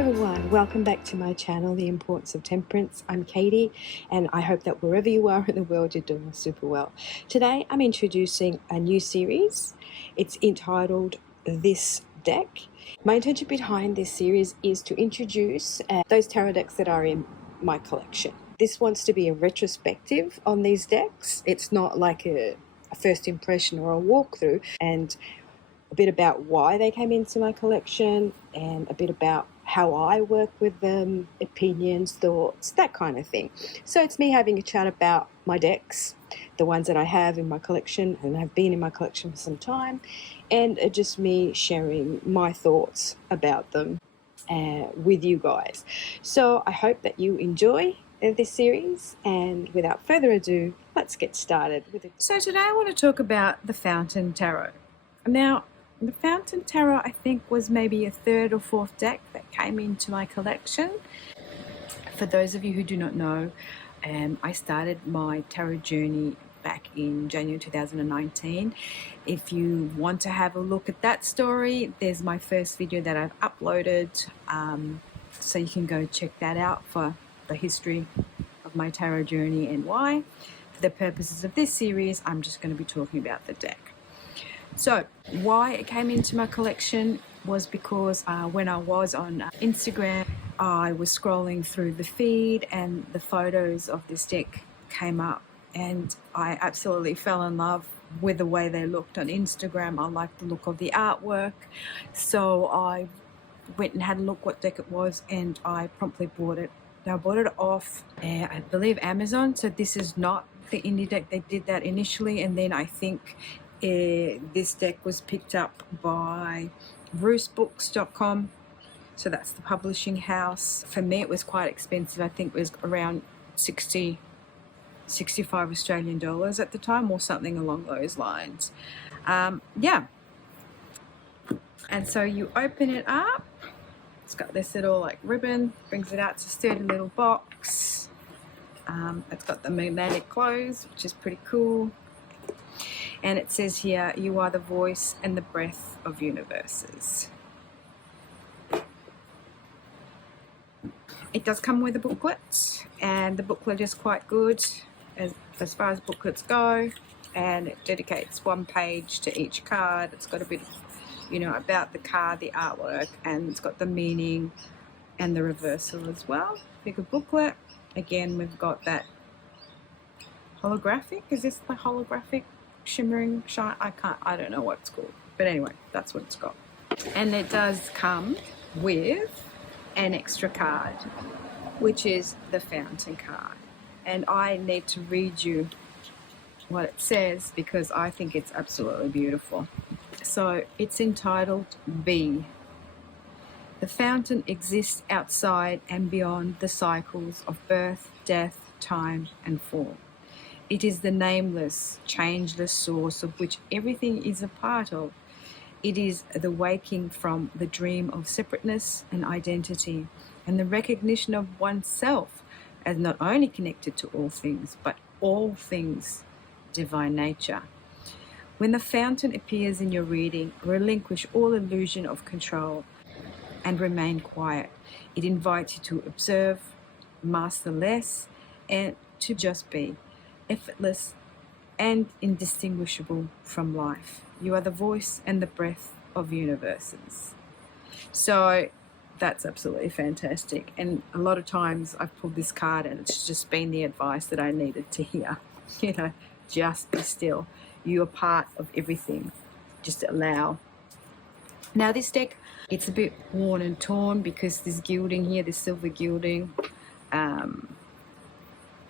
everyone, welcome back to my channel, The Importance of Temperance. I'm Katie, and I hope that wherever you are in the world, you're doing super well. Today, I'm introducing a new series. It's entitled This Deck. My intention behind this series is to introduce those tarot decks that are in my collection. This wants to be a retrospective on these decks. It's not like a first impression or a walkthrough, and a bit about why they came into my collection and a bit about how I work with them, opinions, thoughts, that kind of thing. So it's me having a chat about my decks, the ones that I have in my collection and have been in my collection for some time, and just me sharing my thoughts about them with you guys. So I hope that you enjoy this series, and without further ado, let's get started with it. So today I want to talk about the Fountain Tarot. Now, the Fountain Tarot, I think, was maybe a third or fourth deck that came into my collection. For those of you who do not know, I started my tarot journey back in January 2019. If you want to have a look at that story, there's my first video that I've uploaded, so you can go check that out for the history of my tarot journey and why. For the purposes of this series, I'm just going to be talking about the deck. So why it came into my collection was because when I was on Instagram, I was scrolling through the feed and the photos of this deck came up, and I absolutely fell in love with the way they looked on Instagram. I liked the look of the artwork, so I went and had a look what deck it was, and I promptly bought it. Now I bought it off, I believe, Amazon. So this is not the indie deck. They did that initially, and then I think this deck was picked up by roostbooks.com, so that's the publishing house. For me, it was quite expensive. I think it was around 65 Australian dollars at the time, or something along those lines. Yeah, and so you open it up. It's got this little like ribbon, brings it out. It's a sturdy little box. It's got the magnetic close, which is pretty cool. And it says here, you are the voice and the breath of universes. It does come with a booklet, and the booklet is quite good as far as booklets go, and it dedicates one page to each card. It's got a bit, about the card, the artwork, and it's got the meaning and the reversal as well. Bigger booklet. Again, we've got that holographic. Is this the holographic? Shimmering shine, I don't know what it's called, but anyway, that's what it's got. And it does come with an extra card, which is the Fountain card, and I need to read you what it says because I think it's absolutely beautiful. So it's entitled Be. The fountain exists outside and beyond the cycles of birth, death, time, and form. It is the nameless, changeless source of which everything is a part of. It is the waking from the dream of separateness and identity, and the recognition of oneself as not only connected to all things, but all things divine nature. When the fountain appears in your reading, relinquish all illusion of control and remain quiet. It invites you to observe, master less, and to just be. Effortless and indistinguishable from life. You are the voice and the breath of universes. So that's absolutely fantastic. And a lot of times I've pulled this card and it's just been the advice that I needed to hear. Just be still. You are part of everything. Just allow. Now this deck, it's a bit worn and torn because this gilding here, this silver gilding,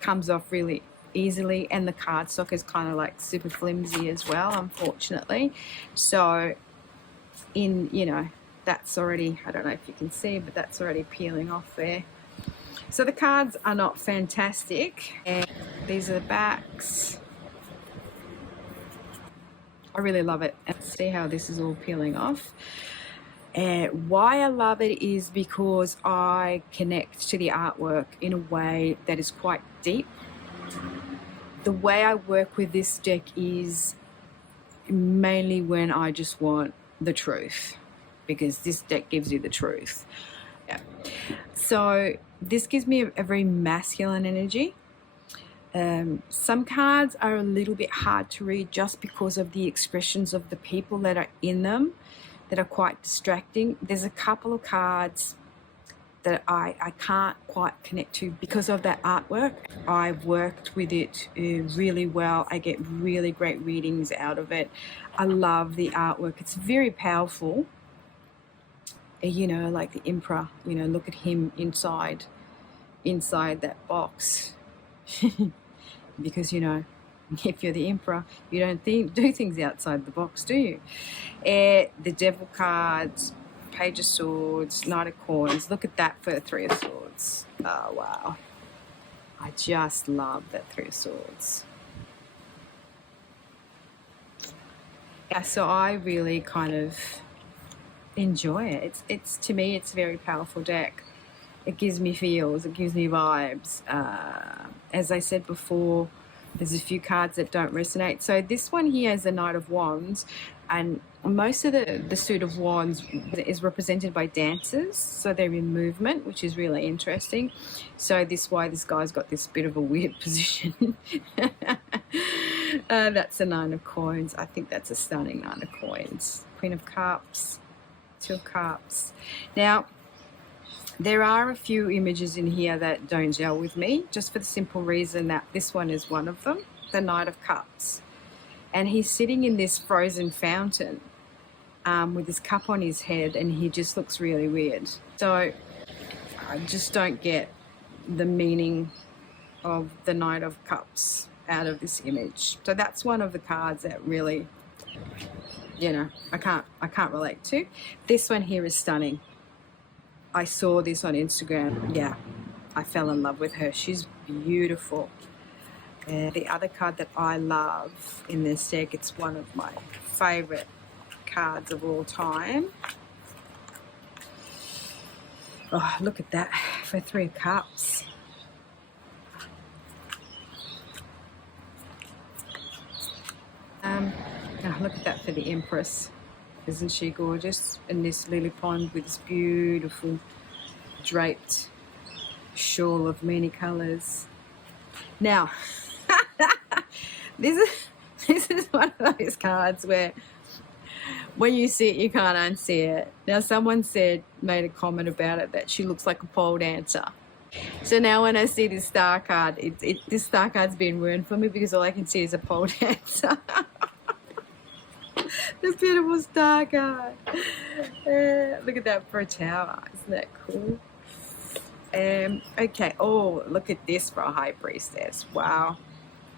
comes off really easily, and the cardstock is kind of like super flimsy as well, unfortunately. So that's already, I don't know if you can see, but that's already peeling off there. So the cards are not fantastic, and these are the backs. I really love it, and see how this is all peeling off. And why I love it is because I connect to the artwork in a way that is quite deep. The way I work with this deck is mainly when I just want the truth, because this deck gives you the truth. Yeah. So this gives me a very masculine energy. Some cards are a little bit hard to read just because of the expressions of the people that are in them that are quite distracting. There's a couple of cards that I can't quite connect to because of that artwork. I've worked with it really well. I get really great readings out of it. I love the artwork. It's very powerful. You know, like the Emperor, you know, look at him inside that box. Because, you know, if you're the Emperor, you don't do things outside the box, do you? The Devil cards, Page of Swords, Knight of Coins. Look at that for the Three of Swords. Oh, wow. I just love that Three of Swords. Yeah, so I really kind of enjoy it. It's to me, it's a very powerful deck. It gives me feels, it gives me vibes. As I said before, there's a few cards that don't resonate. So this one here is the Knight of Wands, and most of the suit of wands is represented by dancers, so they're in movement, which is really interesting. So why this guy's got this bit of a weird position. That's the Nine of Coins. I think that's a stunning Nine of Coins. Queen of Cups, Two of Cups. Now, there are a few images in here that don't gel with me, just for the simple reason that this one is one of them, the Knight of Cups. And he's sitting in this frozen fountain with his cup on his head, and he just looks really weird. So I just don't get the meaning of the Knight of Cups out of this image. So that's one of the cards that really, you know, I can't relate to. This one here is stunning. I saw this on Instagram. Yeah, I fell in love with her. She's beautiful. And the other card that I love in this deck, it's one of my favorite cards of all time. Oh, look at that for Three of Cups. Oh, look at that for the Empress. Isn't she gorgeous? In this lily pond with this beautiful draped shawl of many colours. Now, this is one of those cards where when you see it, you can't unsee it. Now, someone made a comment about it that she looks like a pole dancer. So now when I see this star card, this star card's been ruined for me because all I can see is a pole dancer. The beautiful star card. Look at that for a tower. Isn't that cool? Okay. Oh, look at this for a high priestess. Wow.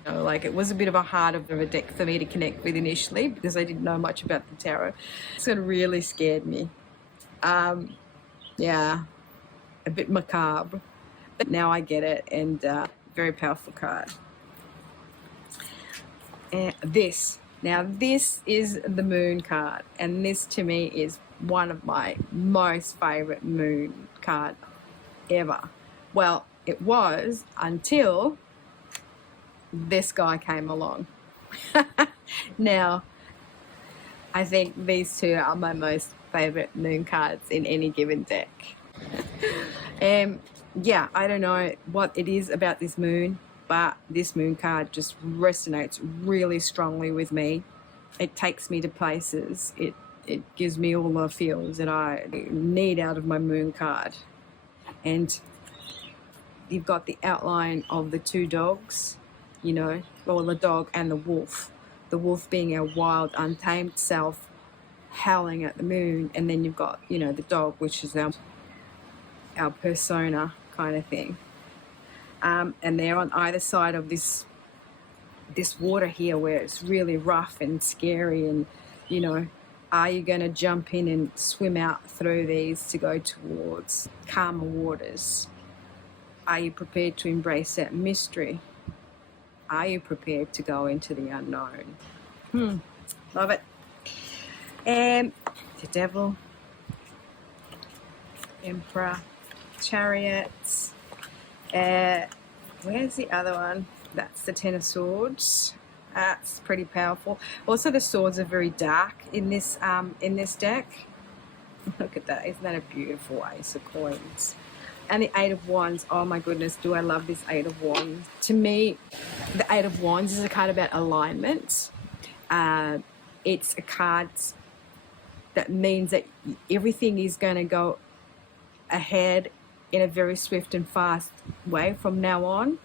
You know, like, it was a bit of a hard of a deck for me to connect with initially because I didn't know much about the tarot. So it really scared me. Yeah, a bit macabre. But now I get it, and very powerful card. And this is the Moon card, and this to me is one of my most favorite Moon card ever. Well, it was until this guy came along. Now, I think these two are my most favorite Moon cards in any given deck. Yeah, I don't know what it is about this Moon, but this Moon card just resonates really strongly with me. It takes me to places. It gives me all the feels that I need out of my Moon card. And you've got the outline of the two dogs, you know, well, the dog and the wolf. The wolf being our wild, untamed self, howling at the moon, and then you've got, you know, the dog, which is our persona kind of thing. And they're on either side of this water here where it's really rough and scary, and, you know, are you going to jump in and swim out through these to go towards calmer waters? Are you prepared to embrace that mystery? Are you prepared to go into the unknown? Love it. And the Devil, Emperor, Chariots. Where's the other one? That's the Ten of Swords. That's pretty powerful. Also, the swords are very dark in this deck. Look at that. Isn't that a beautiful Ace of Coins? And the Eight of Wands. Oh my goodness, do I love this Eight of Wands. To me, the Eight of Wands is a card about alignment. It's a card that means that everything is going to go ahead in a very swift and fast way from now on,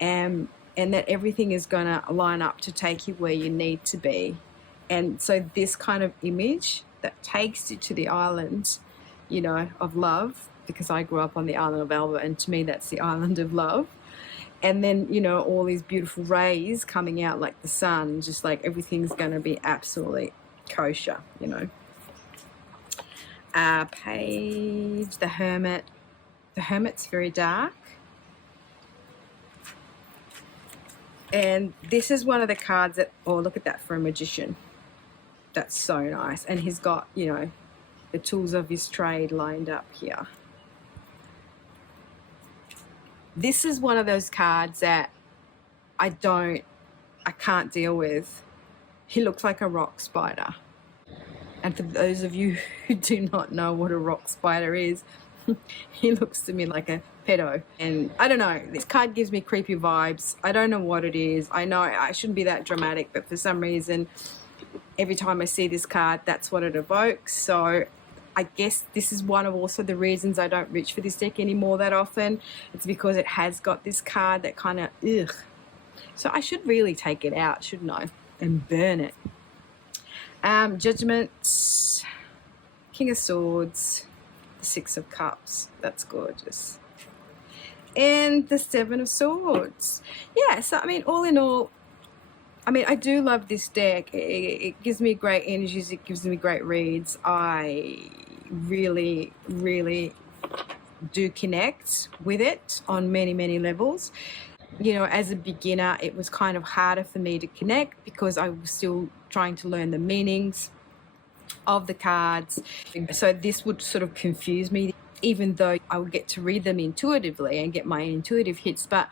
and that everything is going to line up to take you where you need to be. And so this kind of image that takes you to the island, you know, of love, because I grew up on the island of Elba, and to me that's the island of love. And then, you know, all these beautiful rays coming out like the sun, just like everything's going to be absolutely kosher, you know. Page, the Hermit. The Hermit's very dark. And this is one of the cards that, oh, look at that, for a magician. That's so nice. And he's got, you know, the tools of his trade lined up here. This is one of those cards that I can't deal with. He looks like a rock spider. And for those of you who do not know what a rock spider is, he looks to me like a pedo. And I don't know, this card gives me creepy vibes. I don't know what it is. I know I shouldn't be that dramatic, but for some reason, every time I see this card, that's what it evokes. So I guess this is one of also the reasons I don't reach for this deck anymore that often. It's because it has got this card that kind of, ugh. So I should really take it out, shouldn't I? And burn it. Judgment, King of Swords, the Six of Cups. That's gorgeous. And the Seven of Swords. Yeah, so I mean, all in all, I mean, I do love this deck. It gives me great energies. It gives me great reads. I really, really do connect with it on many, many levels. You know, as a beginner, it was kind of harder for me to connect because I was still trying to learn the meanings of the cards. So this would sort of confuse me, even though I would get to read them intuitively and get my intuitive hits, but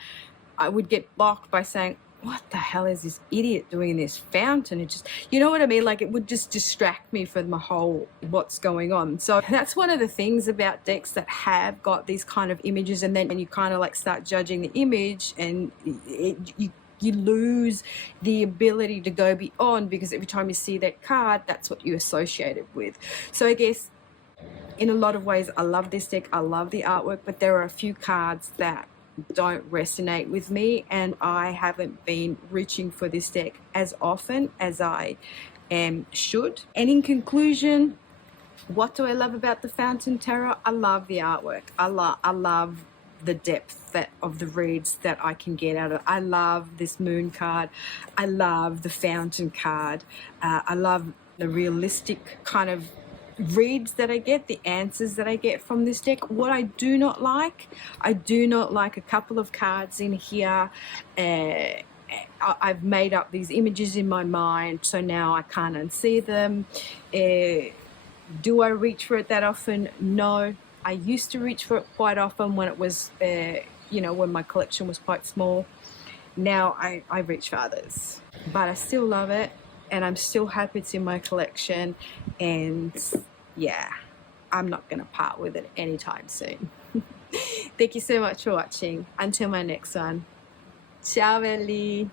I would get blocked by saying, what the hell is this idiot doing in this fountain? It just, you know what I mean? Like, it would just distract me from the whole what's going on. So that's one of the things about decks that have got these kind of images, and then you kind of like start judging the image, and you lose the ability to go beyond, because every time you see that card, that's what you associate it with. So I guess in a lot of ways, I love this deck. I love the artwork, but there are a few cards that don't resonate with me, and I haven't been reaching for this deck as often as I should. And in conclusion, what do I love about the Fountain Tarot? I love the artwork. I love the depth of the reads that I can get out of it. I love this Moon card. I love the Fountain card. I love the realistic kind of reads that I get, the answers that I get from this deck. What I do not like a couple of cards in here. I've made up these images in my mind, so now I can't unsee them. Do I reach for it that often? No. I used to reach for it quite often when it was, you know, when my collection was quite small. Now I reach for others, but I still love it, and I'm still happy it's in my collection, and yeah, I'm not going to part with it anytime soon. Thank you so much for watching. Until my next one. Ciao belli.